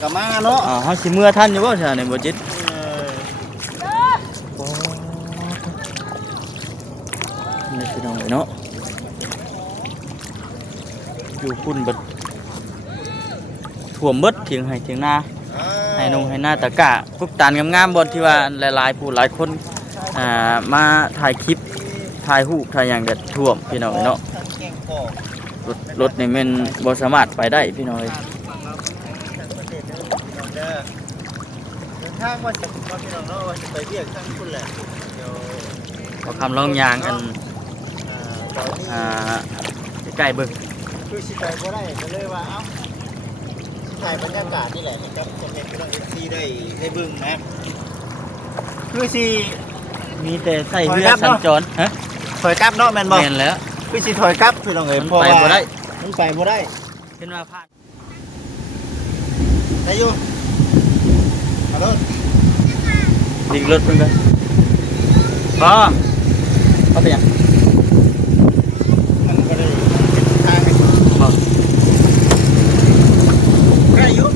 กลับมาเนาะเขาสิเมื่อท่านอยู่บ่ใช่ในบ่จิตนี่พี่น้องเนาะอยู่พุ่นเบิดท่วมเบิดเถียงให้เถียงนาให้นงให้หน้าตะกะกุกตานงามๆบนที่ว่าหลายๆผู้หลายคนมาถ่ายคลิปถ่ายรูปถ่ายอย่างเด็ดท่วมพี่น้องเนาะรถนี่มันบ่สามารถไปได้พี่น้องเดินทางว่าจะพี่น้องเนาะว่าจะไปเรียกทั้งคุณแหละเดี๋ยวขอคำร้องยางกันใกล้ๆเบิ่งคือสิไปบ่ได้ก็เลยว่าเอ้าถ่ายบรรยากาศนี่แหละนะครับจะเห็นพี่น้องเอฟซีได้เบิ่งนะคือสิมีแต่ใส่เรือสัญจรฮะถอยกลับเนาะแม่นบ่แม่นแล้วคือสิถอยกลับพี่น้องเอ้ยเพราะว่ามันไปบ่ได้เห็นว่าพลาดได้อยู่ฮัลโหลดิ่งรถเพิ่นกันบ่เขาเป็นหยังมันก็ได้ทางให้บ่ได้อยู่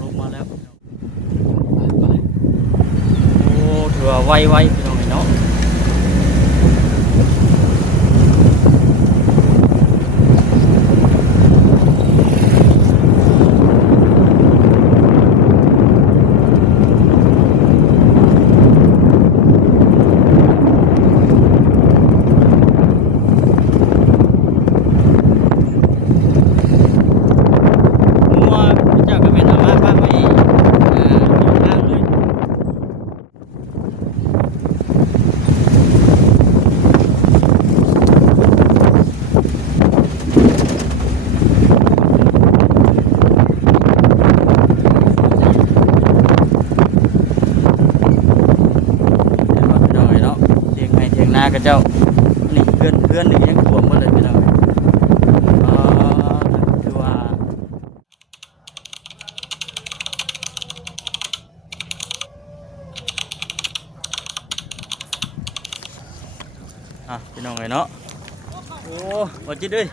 ลงมาแล้วไปโอ้ถือว่าไวๆพี่น้องเนาะกระเจ้านี่เพื่อนนี่ยังท่วมหมดเลยพี่น้องคือว่าพี่น้องเลยเนาะโอ้บ่จิตเอ้ย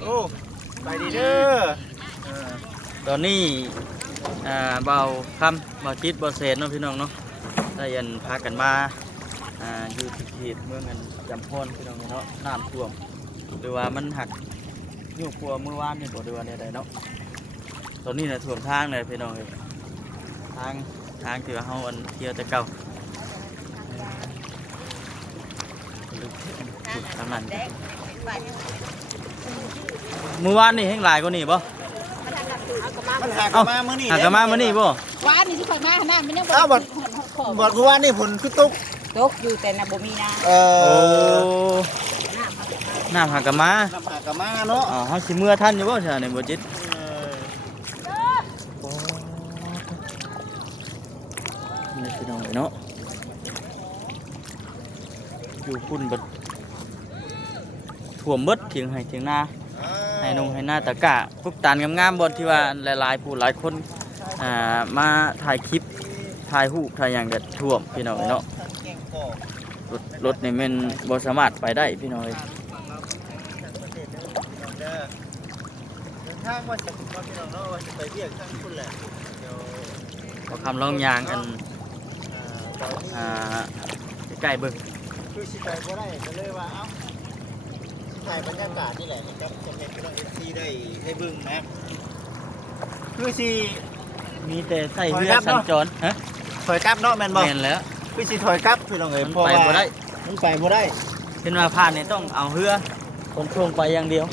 โอ้ไปดีเด้อตอนนี้เบาคำบ่จิตบ่เสนเนาะพี่น้องเนาะได้ยันพากันมาอยู่ที่เขตเมืองกันจำพรพี่น้องเนาะน้ำท่วมหรือว่ามันหักยุ่งครัวเมื่อวานนี่บ่หรือว่าใดๆเนาะตอนนี้เนี่ยท่วมทางเลยพี่น้องเลยทางที่ว่าเฮาอันเที่ยวแต่เก่าทางนั้นเมื่อวานนี่แห้งหลายกว่านี่บ่มันหากมาเมื่อนี่หากมาเมื่อนี่บ่วานนี่ที่คอยมาหน้ามันยังบ่เมื่อวานนี่ผลคือตกอยู่แต่น่ะบ่มีน้ำโอ้น้ำหากมาเนาะเฮาสิเมื่อท่านอยู่บ่ใช่ในบ่จิตนี่พี่น้องเนาะอยู่พุ่นเบิดท่วมเบิดเถียงให้เถียงนาให้นงให้หน้าตะกะกุกตานงามๆบนที่ว่าหลายๆผู้หลายคนมาถ่ายคลิปถ่ายรูปถ่ายอย่างเด็ดท่วมพี่น้องเนาะรถนี่มันบ่สามารถไปได้พี่น้องเดินทางว่าจะพี่น้องเนาะว่าจะไปเรียกทั้งคุณแหละเดี๋ยวขอคำร้องยางกันใกล้ๆเบิ่งคือสิไปบ่ได้ก็เลยว่าเอ้าถ่ายบรรยากาศนี่แหละนะครับจะเห็นพี่น้องเอฟซีได้เบิ่งนะคือสิมีแต่ใส่เรือสัญจรฮะถอยกลับเนาะแม่นบ่แม่นแล้วคือสิถอยกลับพี่น้องเอ้ยเพราะว่ามันไปบ่ได้เห็นว่าผ่านนี่ต้องเอาเรือคนช่วงไปอย่างเดียว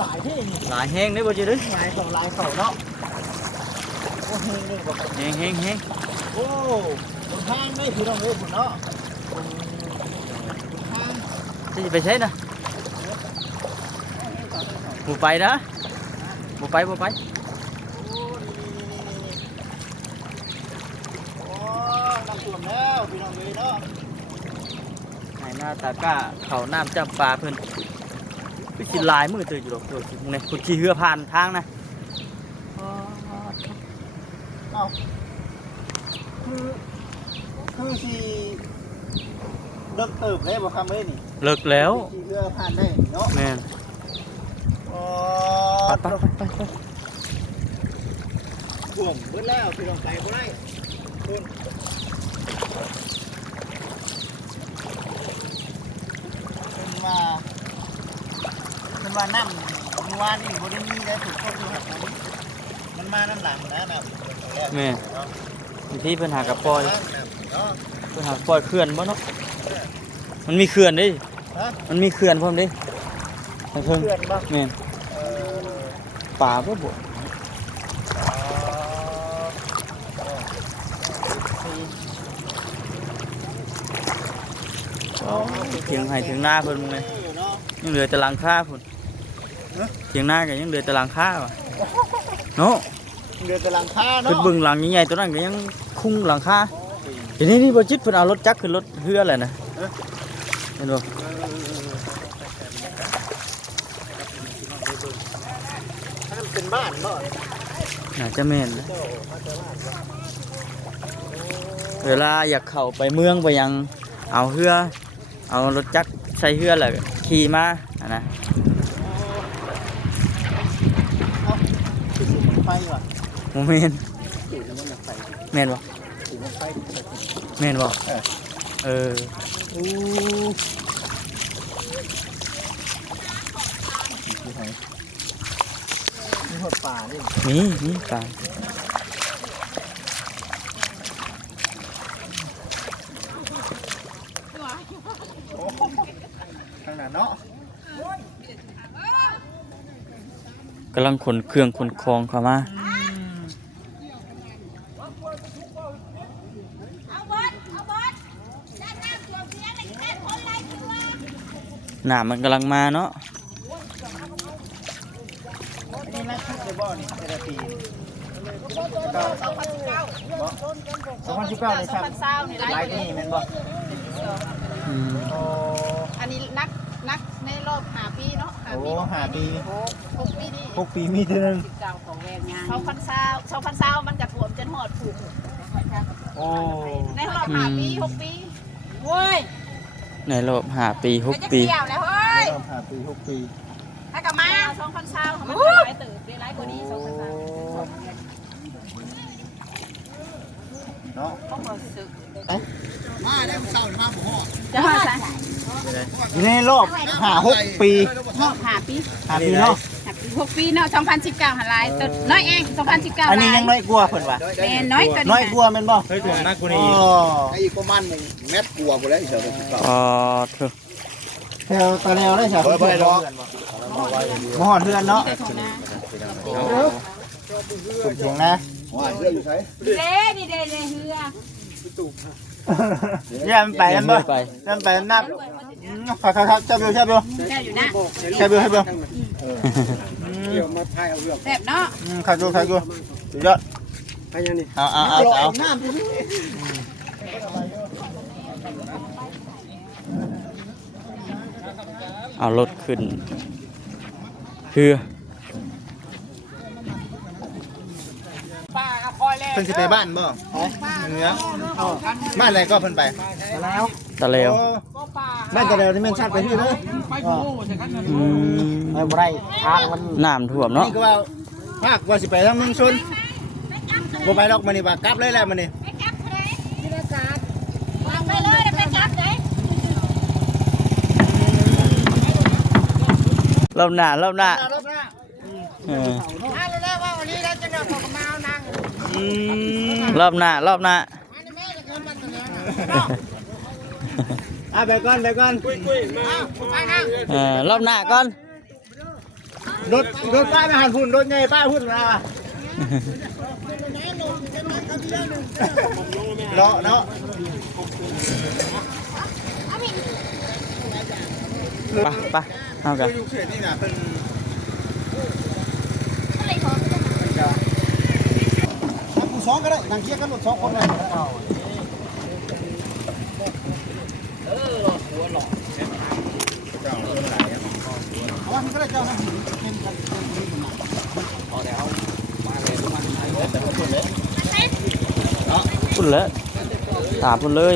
หลายที่หลายแห้งได้บ่จิตเด้หลายของหลายเขาเนาะโอ้แห้งโอ้บนทางได้พี่น้องเอ้ยพุ่นเนาะทางสิไปใช้นะบ่ไปนะบ่ไปโอ้น้ำท่วมแล้วพี่น้องเอ้ยเนาะให้หน้าตะกะเขาน้ำจับปลาเพิ่นคือสิลายมือเตยอยู่ดอกตัวสินี่คุณขี่เรือผ่านทางนะเอ้าคือสิเลิกเติบได้บ่คำเอ้ยนี่เลิกแล้วขี่เรือผ่านได้เนาะแม่น ไปท่วมเบิดแล้วพี่น้องไปบ่ได้คุณมันว่าน้ำเมื่อวานนี่บ่ได้มีได้ถูกต้องอยู่ครับมันมาน้ำหลังนะน้ำ แม่บางทีเพิ่นหากระปล่อยเพิ่นหากปล่อยเขื่อนบ่เนาะมันมีเขื่อนเด้ ฮะ มันมีเขื่อนพร้อมเด้ทางเพิ่ง เพื่อนบ่ แม่นป่าบ่บ่เถียงให้เถียงหน้าเพิ่นมึงเลยยังเหลือแต่หลังคาพุ่นเถียงหน้าก็ยังเหลือแต่หลังคาว่ะเนาะ เดือนกำลังค่า เพิ่น เนาะ เบิ่งหลังใหญ่ๆตัวนั้นก็ยังคุ้งหลังคาเดี๋ยวนี้บ่จิตเพิ่นเอารถจักรขึ้นรถเรือแหละนะเห็นบ่ มันเป็นบ้านเนาะ น่าจะแม่นนะเวลาอยากเข้าไปเมืองไปยังเอาเรือเอารถจักรใส่เรือแล้วก็ขี่มาอะนะ ไฟว่ะ บ่แม่นแม่นบ่แม่นบ่เออ มีหดป่านี่ มีตาย ทางนั้นเนาะ กำลังขนเครื่องขนของเข้ามา น้ำมันกำลังมาเนาะ อันนี้นักขึ้นจะบ่นี่แต่ละปี2019ในชั้นหลายนี่แม่นบ่ อืม โอ้ อันนี้นักในรอบ5ปีเนาะ โอ้5 ปี 6ปีนี่ 6 ปีมีเท่านึง เก่าของแรงงาน2020มันจะท่วมจนหอดผูก โอ้ ในรอบ5ปี6ปีโว้ย ในรอบ5 ปี6 ปี เกี่ยวแล้วเฮ้ย รอบ5 ปี 6 ปี ถ้ากลับมา2020มันจะหลายตื่นได้หลายกว่านี้2020 เนาะ ก็บ่สึก มาได้เช้ามาบ่ฮอด จะฮอดซะ อยู่ในรอบ5-6 ปี รอบ5ปี 5 ปีเนาะ 6ปีเนาะ2019หันหลายตัวน้อยเอง2019 อันนี้ยังน้อยกว่าเพิ่นว่า แม่น้อยตัว น้อยกว่าแม่นบ่ เฮ้ยถ่วงนักกู อ๋ นี่ อ ไอ้ประมาณ1 เมตรกว่าบ่แล้วเฉย อ๋อเถอะ แถวตะแนวได้ใช่ บ่ได้หรอก บ่ฮอดเฮือนเนาะ ของนา สุดเถียงนะ ว่าเรื่องอยู่ไส เด้ดีเด้เฮือ อย่ามันไปนำบ่ ไป อย่ามันไปนำครับจับอยู่ แซ่บอยู่นะ จับอยู่ให้เบิ่ง เดี๋ยวมาถ่ายเอาเรื่อง แซ่บเนาะ ขัดอยู่สุดยอด ไปยังนี่ เอาเอารถขึ้นเรือ เพิ่นสิไปบ้านบ่เหนือบ้านอะไรก็เพิ่นไปแล้ว ตะเลว บ้านตะแล้วนี่แม่นชัดไปที่เด้อ อืม บ่ได้ทางมัน น้ำท่วมเนาะ นี่ก็ว่าภาคว่าสิไปทางเมืองชนบ่ไปดอกมื้อนี้ว่ากลับเลยแหละมื้อนี้ ไปเลยไปจับเลย รอบหน้ารอบหน้าเออ มาเลยว่าวันนี้เราจะเดินของมาเอานาง รอบหน้ารอบหน้า ไปก่อนไปนาง รอบหน้าก่อน รถป้าไปหันพุ่นรถใหญ่ป้าพุ่นมาเนาะ ไปเอากัน อยู่เขตนี่น่ะเพิ่นผู้2ก็ได้นั่งเคียงกันรถ2คนได้เอาว่ามันก็ได้เจ้านะเป็นกัน พุ่นเลยตามพุ่นเลย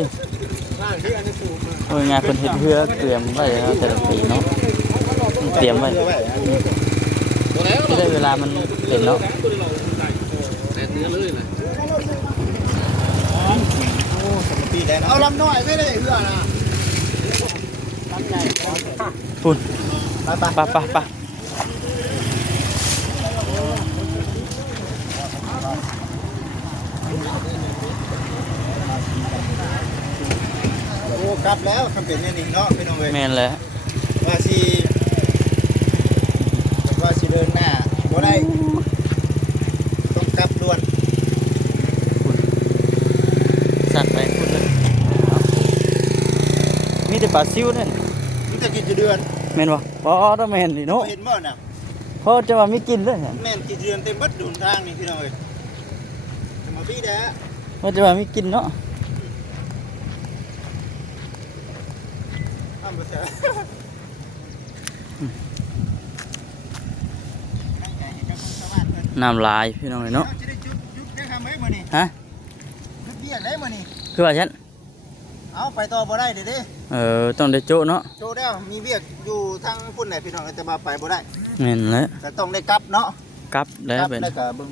โอ้ยงานเป็นเฮ็ดเพื่อเตรียมไว้แล้วแต่ละปีเนาะเตรียมไว้ เรือไว้ เต ที่ได้เวลามันเป็นเนาะ โอ้สมปีได้นะเอาลำน้อยไม่ได้เพื่อนนะลำใหญ่ ปุ่น ไปไป ไปโอ้กลับแล้วทำเป็นเนี่ยนี่เนาะพี่น้องเว้ย แม่นแหละ ว่าสิเดินหน้าบ่ได้ต้องกลับด่วน สัตว์ไปพูดเลยมีแต่ปลาซิวเนี่ย มันจะกินจะเดือน แม่นบ่บ่ต้องแม่นนี่เนาะ เห็นบ่น่ะ เพราะจะว่ามีกินเลยเนี่ย แม่นกินเดือนเต็มบัดดุนทางนี่พี่น้องเอ้ยมาพี่แด้ เพราะจะว่ามีกินเนาะ อ้ำบ่เสีย น้ำลายพี่น้องเนาะ จะได้จุดได้คำไหมมื้อนี้ ฮะ จุดเบี้ยได้มื้อนี้ คือว่าฉัน เอาไปต่อบ่ได้เด้เด้ ต้องได้โจ้เนาะ โจแล้วมีเวียกอยู่ทางพุ่นไหนพี่น้องแต่มาไปบ่ได้ แม่นแหละ แต่ต้องได้กลับเนาะ กลับแล้ว กลับ เป็น แล้วก็เบิ่ง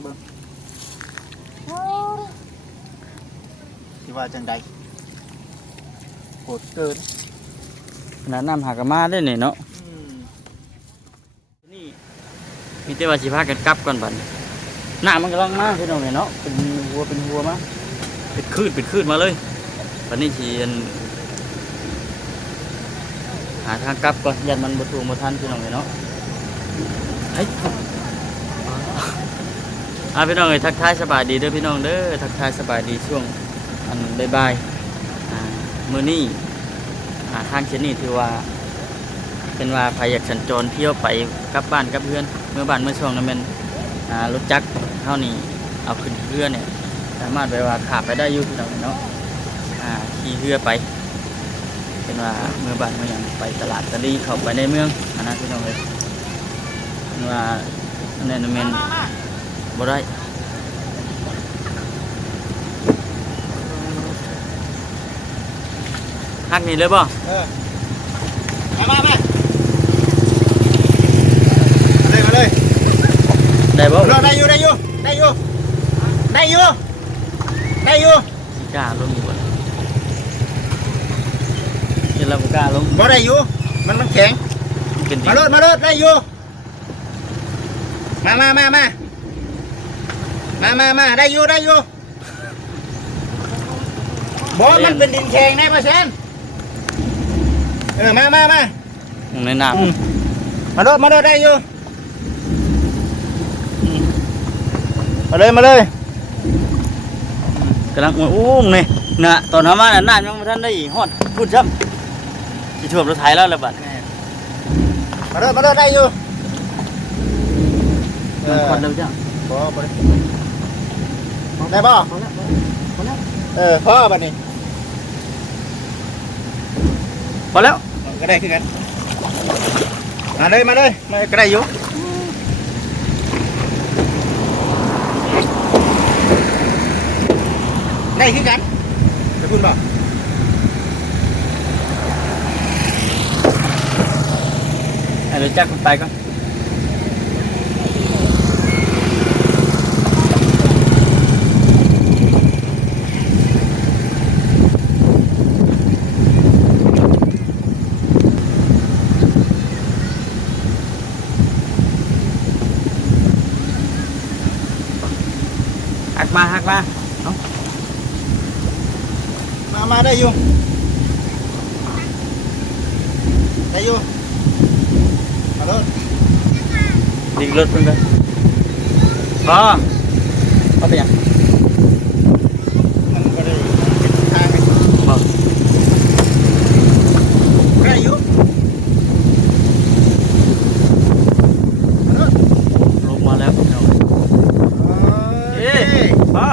สิว่าจังใดโหดเกิน ขนาดน้ำหากนมาได้นี่เนาะนี่มีแต่ว่าสิพากันกลับก่อนบัดนี้น้ำมันกำลังมาพี่น้องเนาะเป็นหัวมาเป็นคลื่นมาเลยบัดนี้สิหาทางกลับก่อนยันมันบ่ถูกบ่ทันพี่น้องเนาะเฮ้ยพี่น้องทักทายสบายดีเด้อพี่น้องเด้อทักทายสบายดีช่วงอันบ่ายๆมื้อนี้ทางเช่นนี้ถือว่าเป็นว่าใครอยากสัญจรเที่ยวไปกลับบ้านกับเพื่อนเมื่อบ้านเมื่อช่วงนั้นเป็นรถจักรเท่านี้เอาขึ้นเรือเนี่ยสามารถไปว่าขับไปได้อยู่ที่ตรงนี้เนาะขี่เรือไปเป็นว่าเมื่อบ้านเมื่อยังไปตลาดตะลีเข้าไปในเมืองนะพี่น้องเลยเป็นว่าในนั้นเป็นบ่ได้หักนี่เลยป่ะ มาเลยมาเลย ได้ป่ะ ได้อยู่สิกล้าลงอยู่บ่เห็นแล้วบ่กล้าลง บ่ได้อยู่มันแข็ง เป็นดิ มาได้อยู่มาได้อยู่บ่มันเป็นดินแข็งนะพ่อแซนมา ในน้ำ มาได้อยู่มาเลย กำลังอุ้มนี่น่ะตอนทำมาน่ะน้ำยังไม่ทันได้ฮอดพูดซ้ำที่ท่วมรถไถแล้วละบัด มาได้อยู่ มันควันเร็วจัง บ่ได้บ่พ่อบัดนี้ พอแล้ว ก็ได้คือกันมาเลยก็ได้อยู่ได้คือกันจะพูดบ่ ให้รถจักรไปก่อนหักมาเอ้า มาได้อยู่มาเลย ดิรถเพิ่นกันพอไปยัง มันก็ได้ทาง พอ ได้อยู่ ลงมาแล้วพี่น้องพอ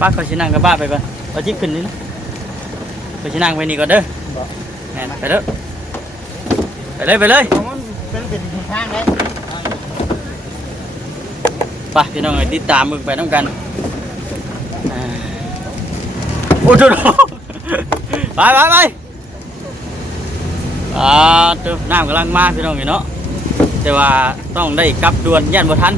ป้าขอชินั่งกับบ้าไปก่อนเอาจิ๊กขึ้นนี่นะ ไปชินั่งไปนี่ก่อนเด้อแม่นไปเด้อไปเลย เพราะมันเป็นทางเลย ไปพี่น้องเอ้ยติดตามมึงไปน้ำกันโอ้โหไปตัวน้ำกำลังมาพี่น้องเนาะแต่ว่าต้องได้กลับด่วนย่านบ่ทัน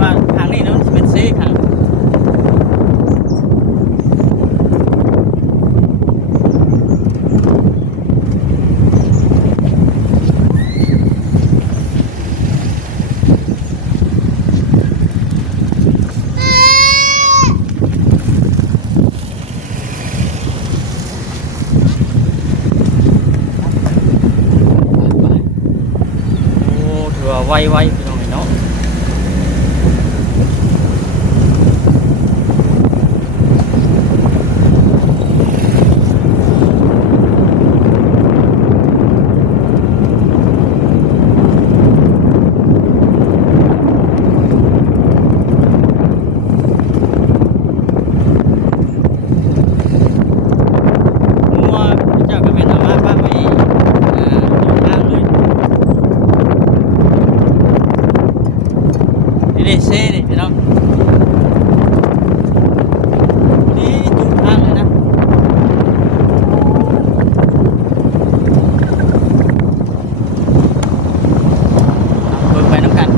ว่าทางนี้เนาะมันเป็นซีทางไวพี่น้องเนาะมัวเจ้าก็เป็นอามาป้าไม่ทางเลยนี่เซ่นี่พี่น้องนี่จุดทางเลยนะเปิดไปน้ำกัน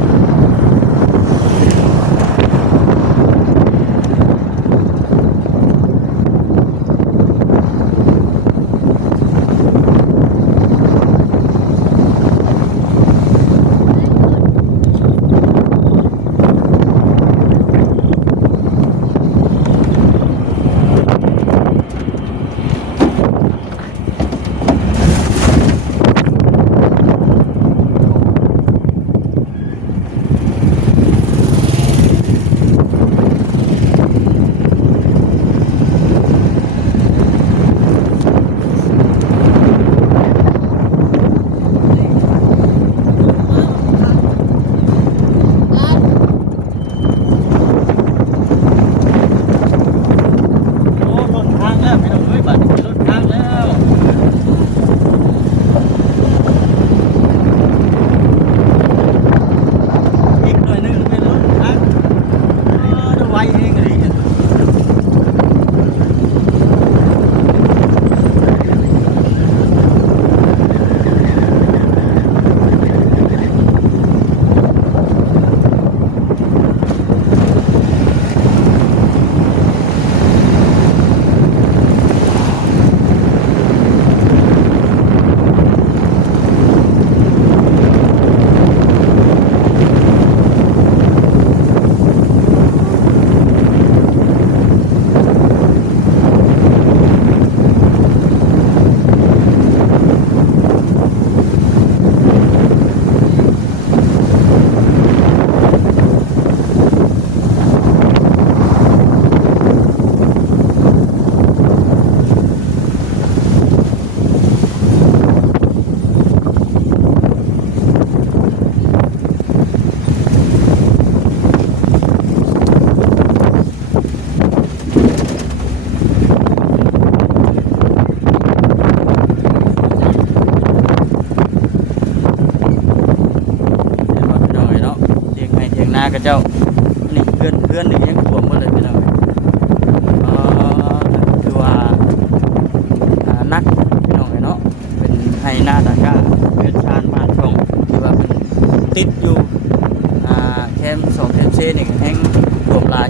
กระเจ้านี่เพื่อนนี่ยังท่วมหมดเลยพี่น้องคือว่านักพี่น้องเนาะเป็นไฮนาดากาเป็นชานบ้านช่องที่ว่าเป็นติดอยู่แคมป์2 แคมป์เซนี่แห้งท่วมหลาย